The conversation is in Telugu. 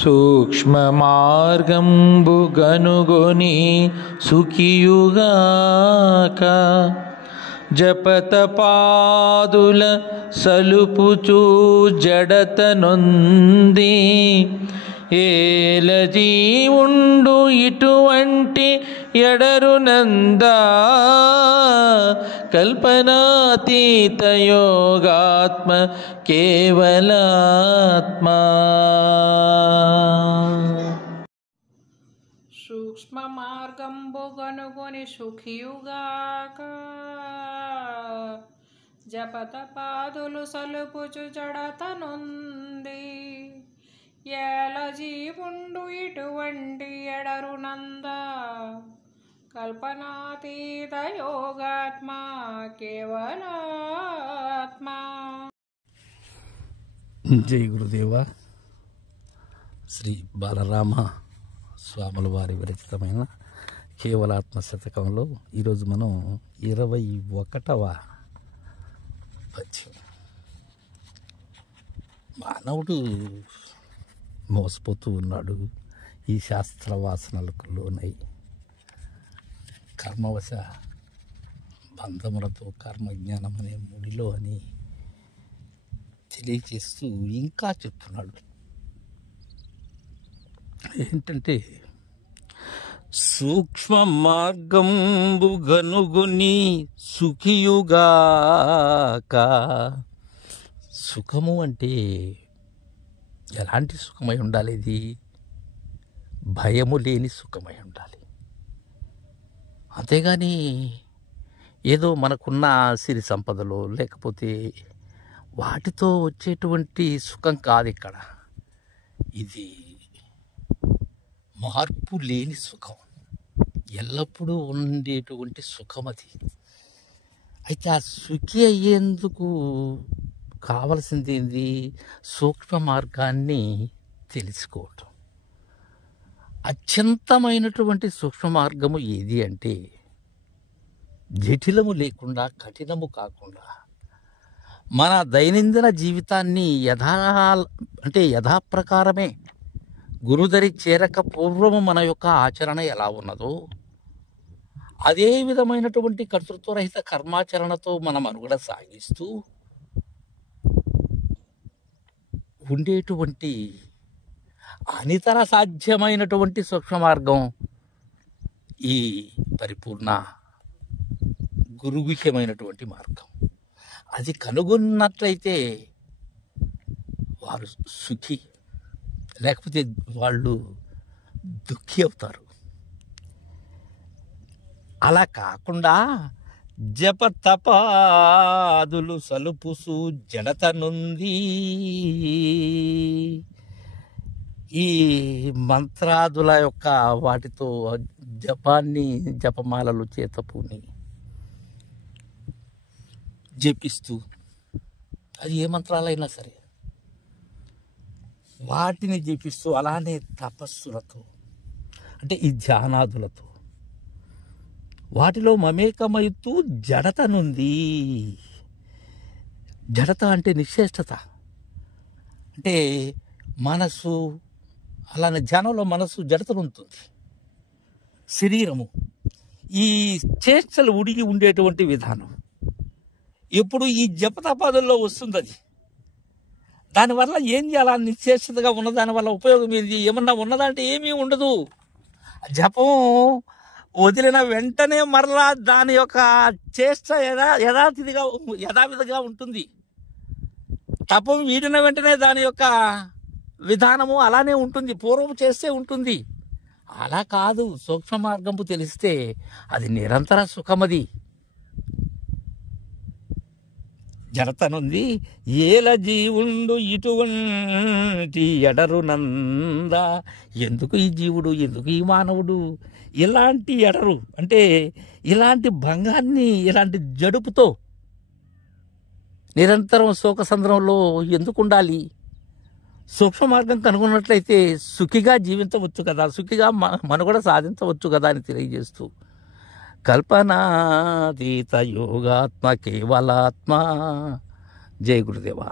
సూక్ష్మ మార్గంబు గనుగొని సుఖియుగాక జపతపాదుల సలుపుచూ జడత నొంది ఏలజీవుండు ఇటువంటి ఎడరునందా కల్పనాతీత యోగాత్మ కేవలాత్మ. సూక్ష్మ మార్గంబు గనుగొని సుఖియుగాక జపతపాదులు సలుపుచు జడత నొంది ఏలజీవుండు ఇటువంటి ఎడరునంద కల్పనాతీత యోగాత్మ కేవలాత్మ. జై గురుదేవ. శ్రీ బాలరామ స్వాముల వారి విరచితమైన కేవలాత్మ శతకంలో ఈరోజు మనం 21వ పద్యం. మానవుడు మోసపోతూ ఉన్నాడు, ఈ శాస్త్ర వాసనలకు లోనై కర్మవశ బంధములతో కర్మజ్ఞానం అనే ముడిలో అని తెలియచేస్తూ ఇంకా చెప్తున్నాడు. ఏంటంటే సూక్ష్మ మార్గంబు గనుగొని సుఖియుగాక. సుఖము అంటే ఎలాంటి సుఖమై ఉండాలి? ఇది భయము లేని సుఖమై ఉండాలి. అంతేగాని ఏదో మనకున్న సిరి సంపదలో లేకపోతే వాటితో వచ్చేటువంటి సుఖం కాదు ఇక్కడ. ఇది మార్పు లేని సుఖం, ఎల్లప్పుడూ ఉండేటువంటి సుఖం అది. అయితే ఆ సుఖి అయ్యేందుకు కావలసింది ఏంది? సూక్ష్మ మార్గాన్ని తెలుసుకోవటం. అత్యంతమైనటువంటి సూక్ష్మ మార్గము ఏది అంటే జటిలము లేకుండా, కఠినము కాకుండా మన దైనందిన జీవితాన్ని యథాప్రకారమే గురుదరి చేరక పూర్వము మన యొక్క ఆచరణ ఎలా ఉన్నదో అదే విధమైనటువంటి కర్తృత్వరహిత కర్మాచరణతో మనం మనుగడ సాగిస్తూ ఉండేటువంటి అనితర సాధ్యమైనటువంటి సూక్ష్మ మార్గం ఈ పరిపూర్ణ గురువిహ్యమైనటువంటి మార్గం. అది కనుగొన్నట్లయితే వారు సుఖి, లేకపోతే వాళ్ళు దుఃఖి అవుతారు. అలా కాకుండా జపతపాదులు సలుపుసు జడత నుండి ఈ మంత్రాదుల యొక్క వాటితో జపమాలలు చేతపూని జపిస్తూ, అది ఏ మంత్రాలైనా సరే వాటిని జపిస్తూ, అలానే తపస్సులతో అంటే ఈ ధ్యానాదులతో వాటిలో మమేకమవుతూ జడత నుండి. జడత అంటే నిశ్చేష్టత, అంటే మనసు, అలానే ధ్యానంలో మనసు జడత ఉంటుంది. శరీరము ఈ చేష్టలు ఉడిగి ఉండేటువంటి విధానం ఎప్పుడు ఈ జపతపాదుల్లో వస్తుంది. అది దానివల్ల ఏం చేయాలి? నిశ్చేష్టతగా ఉన్న దానివల్ల ఉపయోగం ఏంది? ఏమన్నా ఉన్నదంటే ఏమీ ఉండదు. జపం వదిలిన వెంటనే మరలా దాని యొక్క చేష్ట యథావిధిగా ఉంటుంది. తపం వీడిన వెంటనే దాని యొక్క విధానము అలానే ఉంటుంది, పూర్వం చేస్తే ఉంటుంది. అలా కాదు, సూక్ష్మ మార్గంపు తెలిస్తే అది నిరంతర సుఖమది. జడతనుంది ఏల జీవుండు ఇటువంటి ఎడరునంద. ఎందుకు ఈ జీవుడు, ఎందుకు ఈ మానవుడు ఇలాంటి ఎడరు అంటే ఇలాంటి భంగాన్ని, ఇలాంటి జడుపుతో నిరంతరం శోకసంద్రంలో ఎందుకు ఉండాలి? సూక్ష్మ మార్గం కనుగొన్నట్లయితే సుఖిగా జీవించవచ్చు కదా, సుఖిగా మనుగడ సాధించవచ్చు కదా అని తెలియజేస్తూ కల్పనాతీత యోగాత్మ కేవలాత్మ. జై గురుదేవా.